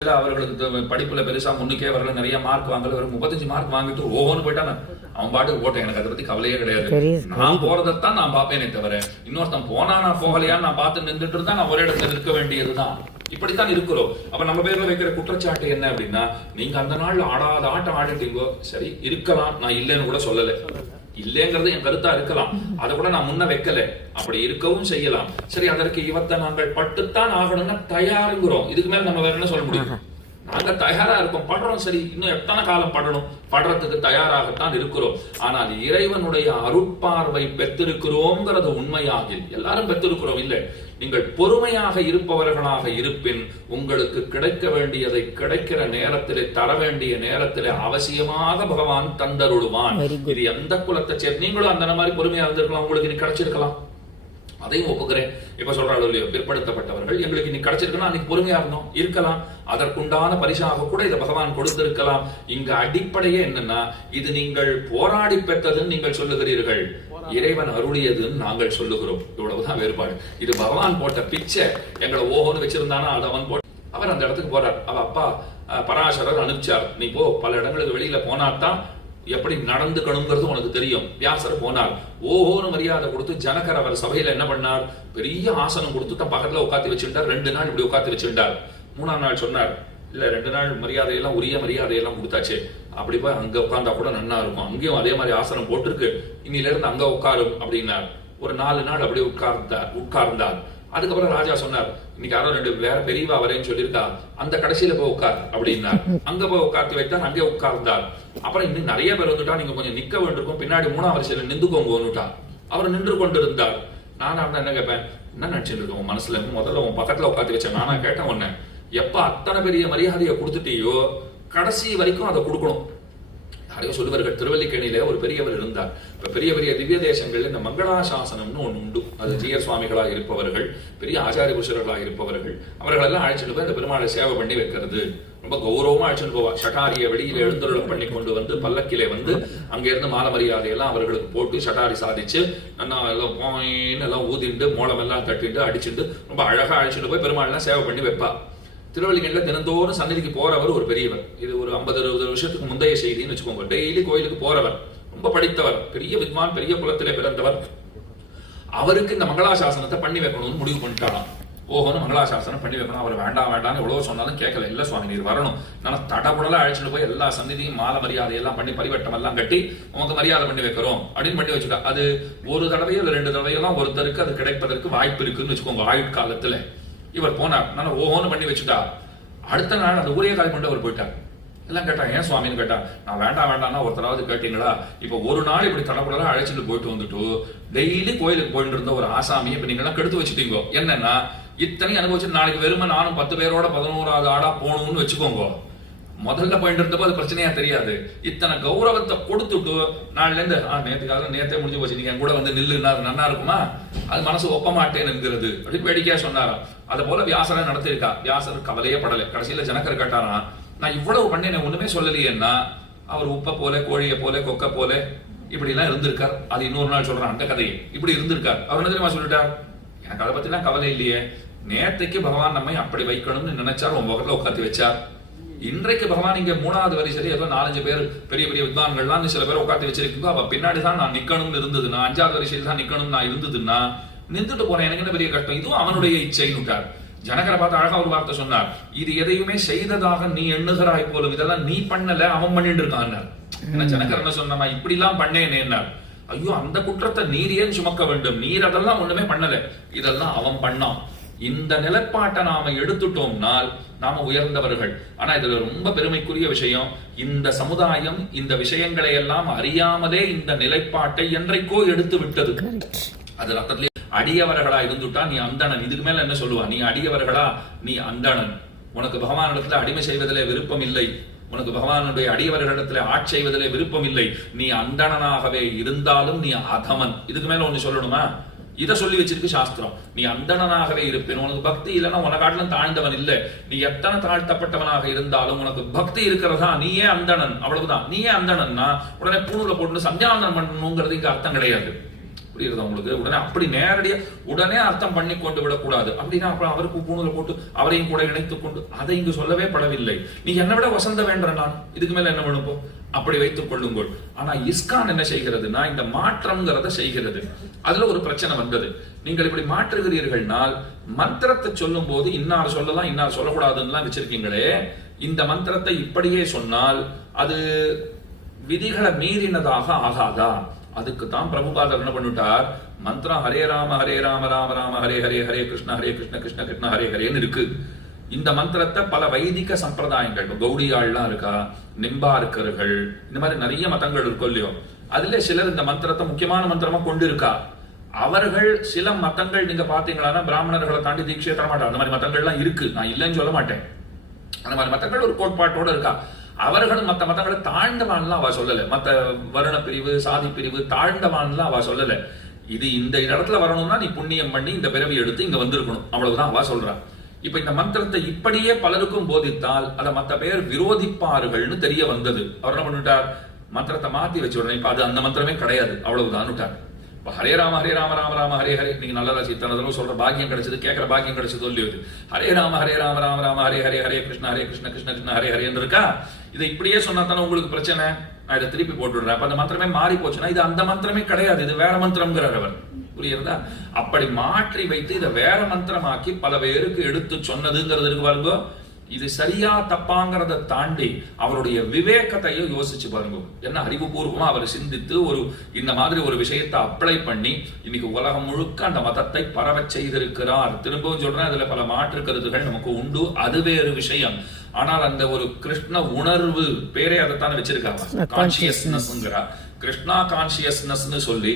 அவர்களுக்கு படிப்புல பெருசா முன்னுக்கே வரல, நிறைய மார்க் வாங்கல, ஒரு 35 மார்க் வாங்கிட்டு ஓஹோன்னு போயிட்டான. அவன் பாட்டுக்கு போட்டேன், எனக்கு அதை பத்தி கவலையே கிடையாது. நான் போறதைத்தான் நான் பார்ப்பேனே தவிர இன்னொருத்தன் போனா நான் போகலையான்னு நான் பார்த்து நின்றுட்டு இருந்தா நான் ஒரே இடத்துல நிற்க வேண்டியதுதான். இப்படித்தான் இருக்கிறோம். அப்ப நம்ம பேர்ல வைக்கிற குற்றச்சாட்டு என்ன அப்படின்னா, நீங்க அந்த நாள் ஆடாத ஆட்டம் ஆடிட்டீங்கோ, சரி இருக்கலாம், நான் இல்லைன்னு கூட சொல்லல, இல்லைங்கிறது என் கருத்தா இருக்கலாம், அதை கூட நான் முன்ன வைக்கல, அப்படி இருக்கவும் செய்யலாம். சரி, அதற்கு இவத்தை நாங்கள் பட்டுத்தான் ஆகணும்னா தயாருங்கிறோம். இதுக்கு மேல நம்ம வேற என்ன சொல்ல முடியும்? நாங்க தயாரா இருக்கோம், படுறோம். சரி, இன்னும் எத்தனை காலம் படணும்? படுறதுக்கு தயாராகத்தான் இருக்கிறோம். ஆனால் இறைவனுடைய அருட்பார்வை பெற்றிருக்கிறோங்கிறது உண்மையாக எல்லாரும் பெற்றிருக்கிறோம் இல்லை. நீங்கள் பொறுமையாக இருப்பவர்களாக இருப்பின் உங்களுக்கு கிடைக்க வேண்டியதை கிடைக்கிற நேரத்திலே, தர வேண்டிய நேரத்திலே அவசியமாக பகவான் தந்தருடுவான். இது எந்த குலத்தை சேர்த்து நீங்களும் அந்த மாதிரி பொறுமையா இருந்திருக்கலாம், உங்களுக்கு இனி கிடைச்சிருக்கலாம், அதையும் ஒப்புக்கிறேன். இப்ப சொல்றாள் இல்லையோ, பிற்படுத்தப்பட்டவர்கள் எங்களுக்கு இன்னைக்கு கிடைச்சிருக்குன்னா அன்னைக்கு பொறுமையா இருந்தோம், இருக்கலாம், அதற்குண்டான பரிசாக கூட இதை பகவான் கொடுத்திருக்கலாம். இங்க அடிப்படையே என்னன்னா, இது நீங்கள் போராடி பெற்றதுன்னு நீங்கள் சொல்லுகிறீர்கள், இறைவன் அருளியதுன்னு நாங்கள் சொல்லுகிறோம். இவ்வளவுதான் வேறுபாடு. இது பகவான் போட்ட பிச்சை, எங்களை ஓஹோன்னு வச்சிருந்தானா அதை அவன் போட்டு அவர் அந்த இடத்துக்கு போறார். அவ அப்பா பராசரர் அனுப்பிச்சார், நீ போ, பல இடங்களுக்கு வெளியில போனாதான் எப்படி நடந்துக்கணுங்கிறது உனக்கு தெரியும். வியாசர் போனார், ஓஹோன்னு மரியாதை கொடுத்து ஜனகர் அவர் சபையில என்ன பண்ணார், பெரிய ஆசனம் கொடுத்து தன் பக்கத்துல உட்காந்து வச்சுட்டார். 2 நாள் இப்படி உட்காந்து வச்சுட்டார். 3ஆம் நாள் சொன்னார், இல்ல 2 நாள் மரியாதையெல்லாம் உரிய மரியாதையெல்லாம் கொடுத்தாச்சு, அப்படி போய் அங்க உட்கார்ந்தா கூட நன்னா இருக்கும், அங்கேயும் அதே மாதிரி ஆசனம் போட்டிருக்கு, இன்னில இருந்து அங்க உட்காரும் அப்படின்னார். ஒரு 4 நாள் அப்படி உட்கார்ந்தார். அதுக்கப்புறம் ராஜா சொன்னார், இன்னைக்கு யாரோ 2 வேற பெரியவா வரேன்னு சொல்லியிருக்கா, அந்த கடைசியில போய் உட்கார் அப்படின்னார். அங்க போய் உட்கார்த்து வைத்தார், அங்கே உட்கார்ந்தார். அப்புறம் இன்னும் நிறைய பேர் வந்துட்டா, நீங்க கொஞ்சம் நிக்க வேண்டியிருக்கும், பின்னாடி 3ஆம் வரிசையில நின்றுக்கோங்கன்னுட்டா. அவர் நின்று கொண்டு இருந்தார். நானா என்ன கேட்பேன், என்ன நினைச்சிட்டு இருக்கோம் உன் மனசுல, முதல்ல உன் பக்கத்துல உட்காந்து வச்சேன். நானா கேட்டேன் உன்ன, எப்ப அத்தனை பெரிய மரியாதையை கொடுத்துட்டியோ கடைசி வரைக்கும் அதை கொடுக்கணும். நிறைய சொல்லுவார்கள், திருவல்லிக்கேணியில ஒரு பெரியவர் இருந்தார். இப்ப பெரிய பெரிய திவ்ய தேசங்கள்ல இந்த மங்களாசாசனம்னு ஒண்ணு உண்டு. அது ஜீயர் சுவாமிகளாக இருப்பவர்கள், பெரிய ஆச்சாரிய புருஷர்களாக இருப்பவர்கள், அவர்களெல்லாம் அழைச்சிட்டு போய் இந்த பெருமாளை சேவை பண்ணி வைக்கிறது. ரொம்ப கௌரவமா அழைச்சிட்டு போவா. ஷட்டாரியை வெளியில எழுந்தருளம் பண்ணி கொண்டு வந்து பல்லக்கிலே வந்து அங்க இருந்து மாலை மரியாதையெல்லாம் அவர்களுக்கு போட்டு ஷட்டாரி சாதிச்சு நல்லா எல்லாம் போயின்னு எல்லாம் ஊதிண்டு மோளம் எல்லாம் தட்டிட்டு அடிச்சுட்டு ரொம்ப அழகா அழைச்சிட்டு போய் பெருமாள்லாம் சேவை பண்ணி வைப்பா. திருவள்ளிக்கேணில தினந்தோறும் சன்னதிக்கு போறவர் ஒரு பெரியவர். இது ஒரு 50-60 வருஷத்துக்கு முந்தைய செய்தின்னு வச்சுக்கோங்க. டெய்லி கோயிலுக்கு போறவர், ரொம்ப படித்தவர், பெரிய வித்வான், பெரிய குலத்திலே பிறந்தவர். அவருக்கு இந்த மங்களாசாசனத்தை பண்ணி வைக்கணும்னு முடிவு பண்ணிட்டாராம். ஓஹோன்னு மங்களாசாசனம் பண்ணி வைக்கணும். அவர் வேண்டாம் வேண்டாம்னு எவ்வளவு சொன்னாலும் கேட்கல. இல்ல சுவாமி, நீர் வரணும், நான் தடபுடலா அழைச்சிட்டு போய் எல்லா சன்னதியும் மாலை மரியாதை எல்லாம் பண்ணி பரிவட்டம் எல்லாம் கட்டி உனக்கு மரியாதை பண்ணி வைக்கிறோம் அப்படின்னு பண்ணி வச்சுட்டா. அது ஒரு தடவையோ 2 தடவையெல்லாம் ஒருத்தருக்கு அது கிடைப்பதற்கு வாய்ப்பு இருக்குன்னு வச்சுக்கோங்க. ஆயுட்காலத்துல இவர் போனார், நான் ஓஹோன்னு பண்ணி வச்சுட்டா. அடுத்த நாள் அந்த ஊரே கால் பண்ணிட்டு அவர் போயிட்டார். எல்லாம் கேட்டா, ஏன் சுவாமின்னு கேட்டா, நான் வேண்டாம் வேண்டாம்னா ஒருத்தராவது கேட்டீங்களா? இப்ப ஒரு நாள் இப்படி தடப்படலாம் அழைச்சிட்டு போயிட்டு வந்துட்டு டெய்லி கோயிலுக்கு போயிட்டு இருந்த ஒரு ஆசாமி இப்ப நீங்க எல்லாம் கெடுத்து வச்சுட்டீங்க. என்னன்னா, இத்தனை அனுபவிச்சு நாளைக்கு வெறுமை நானும் 10 பேரோட 11ஆவது ஆளா போகணும்னு வச்சுக்கோங்க. முதல்ல போயிட்டு இருந்தப்போ அது பிரச்சனையா தெரியாது. இத்தனை கௌரவத்தை கொடுத்துட்டு நாள்ல இருந்து நேற்றுக்காக நேத்தே முடிஞ்சு போச்சு, நீங்க என் கூட வந்து நில்லுன்னா அது நல்லா இருக்குமா? அது மனசு ஒப்ப மாட்டேன் என்கிறது அப்படின்னு வேடிக்கையா சொன்னாராம். அதை போல வியாசரை நடத்திருக்கா. வியாசர் கவலையே படலை. கடைசியில ஜனகர் கேட்டாராம், நான் இவ்வளவு பண்ணேன் ஒண்ணுமே சொல்லலையேன்னா, அவர் உப்ப போல, கோழியை போல, கொக்க போல இப்படி எல்லாம் இருந்திருக்கார். அது இன்னொரு நாள் சொல்றான் அந்த கதையை. இப்படி இருந்திருக்கார். அவர் என்ன தெரியுமா சொல்லிட்டார், எனக்கு அதை பத்தி தான் கவலை இல்லையே, நேத்தைக்கு பகவான் நம்மை அப்படி வைக்கணும்னு நினைச்சார், உன் பக்கத்துல உட்காந்து வச்சார். இன்றைக்கு பகவான் இங்க 3ஆவது வரிசையில ஏதோ 4-5 பேர் பெரிய பெரிய வித்வான்கள்லாம் சில பேர் உட்காந்து வச்சிருக்கீங்க, அவ பின்னாடிதான் நான் நிக்கணும்னு இருந்தது, நான் 5ஆவது வரிசையில் தான் நிக்கணும் நான் இருந்ததுன்னா நின்றுட்டு போறேன், எனக்கு என்ன பெரிய கஷ்டம், இதுவும் அவனுடைய இச்சைன்னுட்டார். ஜனகரை பார்த்து அழகா ஒரு வார்த்தை சொன்னார், இது எதையுமே செய்ததாக நீ எண்ணுகிறாய் போலும், இதெல்லாம் நீ பண்ணல, அவன் பண்ணிட்டு இருக்கான். ஜனகர் என்ன சொன்னா, இப்படி எல்லாம் பண்ணேன். ஐயோ, அந்த குற்றத்தை நீர் ஏன் சுமக்க வேண்டும்? நீர் அதெல்லாம் ஒண்ணுமே பண்ணல, இதெல்லாம் அவன் பண்ணான். இந்த நிலைப்பாட்டை நாம எடுத்துட்டோம்னால் நாம உயர்ந்தவர்கள். ஆனா இதுல ரொம்ப பெருமைக்குரிய விஷயம், இந்த சமுதாயம் இந்த விஷயங்களை எல்லாம் அறியாமலே இந்த நிலைப்பாட்டை என்றைக்கோ எடுத்து விட்டது. அது ரத்தத்திலே அடியவர்களா இருந்துட்டா நீ அந்தணன். இதுக்கு மேல என்ன சொல்லுவா, நீ அடியவர்களா, நீ அந்தணன், உனக்கு பகவானிடத்துல அடிமை செய்வதிலே விருப்பம் இல்லை, உனக்கு பகவானுடைய அடியவர்களிடத்துல ஆட்சி செய்வதிலே விருப்பம் இல்லை, நீ அந்தணனாகவே இருந்தாலும் நீ அதமன். இதுக்கு மேல ஒண்ணு சொல்லணுமா? இதை சொல்லி வச்சிருக்கு சாஸ்திரம். நீ அந்தணனாகவே இருப்பேன், உனக்கு பக்தி இல்லைன்னா உனக்காட்டிலும் தாழ்ந்தவன் இல்லை. நீ எத்தனை தாழ்த்தப்பட்டவனாக இருந்தாலும் உனக்கு பக்தி இருக்கிறதா, நீயே அந்தணன், அவ்வளவுதான். நீயே அந்தணன்னா உடனே பூணூல போட்டு சந்தியாவந்தனம் பண்ணணுங்கிறது இங்க அர்த்தம் கிடையாது. புரியுறதா உங்களுக்கு? உடனே அப்படி நேரடியா உடனே அர்த்தம் பண்ணி கொண்டு விடக்கூடாது. அப்படின்னா அப்புறம் அவருக்கு பூணுல போட்டு அவரையும் கூட இணைத்துக் கொண்டு அதை இங்கு சொல்லவே படவில்லை. நீ என்னை விட வசந்த வேண்ட நான் இதுக்கு மேல என்ன வேணும் அப்படி வைத்துக் கொள்ளுங்கள். ஆனா இஸ்கான் என்ன செய்கிறதுனா இந்த மாற்றம்ங்கிறத செய்கிறது. அதுல ஒரு பிரச்சனை வந்தது. நீங்கள் இப்படி மாற்றுகிறீர்கள்னால் மந்திரத்தை சொல்லும் போது இன்னார் சொல்லலாம் இன்னார் சொல்லக்கூடாதுன்னு வச்சிருக்கீங்களே, இந்த மந்திரத்தை இப்படியே சொன்னால் அது விதிகளை மீறினதாக ஆகாதா? அதுக்கு தான் பிரபுபாதர் என்ன பண்ணிட்டார், மந்திரம் ஹரே ராம ராம ராம ஹரே ஹரே ஹரே கிருஷ்ண கிருஷ்ண கிருஷ்ண ஹரே ஹரேன்னு இருக்கு. இந்த மந்திரத்தை பல வைதிக சம்பிரதாயங்கள் கௌடியாள்லாம் இருக்கா, நிம்பார்க்கர்கள், இந்த மாதிரி நிறைய மதங்கள் இருக்கும் இல்லையோ, அதுல சிலர் இந்த மந்திரத்தை முக்கியமான மந்திரமா கொண்டு இருக்கா. அவர்கள் சில மதங்கள் நீங்க பாத்தீங்களா பிராமணர்களை தாண்டி தீட்சை தர மாட்டாங்க. அந்த மாதிரி மதங்கள்லாம் இருக்கு, நான் இல்லைன்னு சொல்ல மாட்டேன். அந்த மாதிரி மதங்கள் ஒரு கோட்பாட்டோட இருக்கா. அவர்களும் மத்த மதங்களை தாழ்ந்தவான்லாம் அவ சொல்லல, மத்த வருண பிரிவு சாதி பிரிவு தாழ்ந்தவான்லாம் அவ சொல்லல. இது இந்த இடத்துல வரணும்னா நீ புண்ணியம் பண்ணி இந்த பிறவி எடுத்து இங்க வந்திருக்கணும், அவ்வளவுதான் அவ சொல்றா. இப்ப இந்த மந்திரத்தை இப்படியே பலருக்கும் போதித்தால் அதை மத்த பேர் விரோதிப்பார்கள்னு தெரிய வந்தது. அவர் என்ன பண்ணிட்டார், மந்திரத்தை மாத்தி வச்சு உடனே இப்ப அது அந்த மந்திரமே கிடையாது அவ்வளவுதான். ஹரே ராம ராம ராம ஹரே ஹரே நீங்க நல்லா சித்தனதோ சொல்ற பாக்கியம் கிடைச்சது, கேட்கிற பாக்கியம் கிடைச்சது சொல்லியது. ஹரே ராம ராம ராம ஹரே ஹரே ஹரே கிருஷ்ண கிருஷ்ண கிருஷ்ண ஹரே ஹரேன்னு இருக்கா. இதை இப்படியே சொன்னா தானே உங்களுக்கு பிரச்சனை. நான் இதை திருப்பி போட்டுடுறேன். அப்ப அந்த மந்திரமே மாறி போச்சுன்னா இது அந்த மந்திரமே கிடையாது, இது வேற மந்திரம்ங்கிறார் அவர். புரியுறதா? அப்படி மாற்றி வைத்து இதை வேற மந்திரமாக்கி பல பேருக்கு எடுத்து சொன்னதுங்கிறது இருக்கு பாருங்க. இது சரியா தப்பாங்கிறத தாண்டி அவருடைய விவேகத்தையும் யோசிச்சு பாருங்க. என்ன அறிவுபூர்வமா அவர் சிந்தித்து ஒரு இந்த மாதிரி ஒரு விஷயத்தை அப்ளை பண்ணி இன்னைக்கு உலகம் முழுக்க அந்த மதத்தை பரவ செய்திருக்கிறார். திரும்பவும் சொல்றேன், அதுல பல மாற்று கருத்துகள் நமக்கு உண்டு, அது வேறு விஷயம். ஆனால் அந்த ஒரு கிருஷ்ண உணர்வு பேரே அதைத்தானே வச்சிருக்காங்க, கான்சியஸ்னஸ். கிருஷ்ணா கான்சியஸ்னஸ் சொல்லி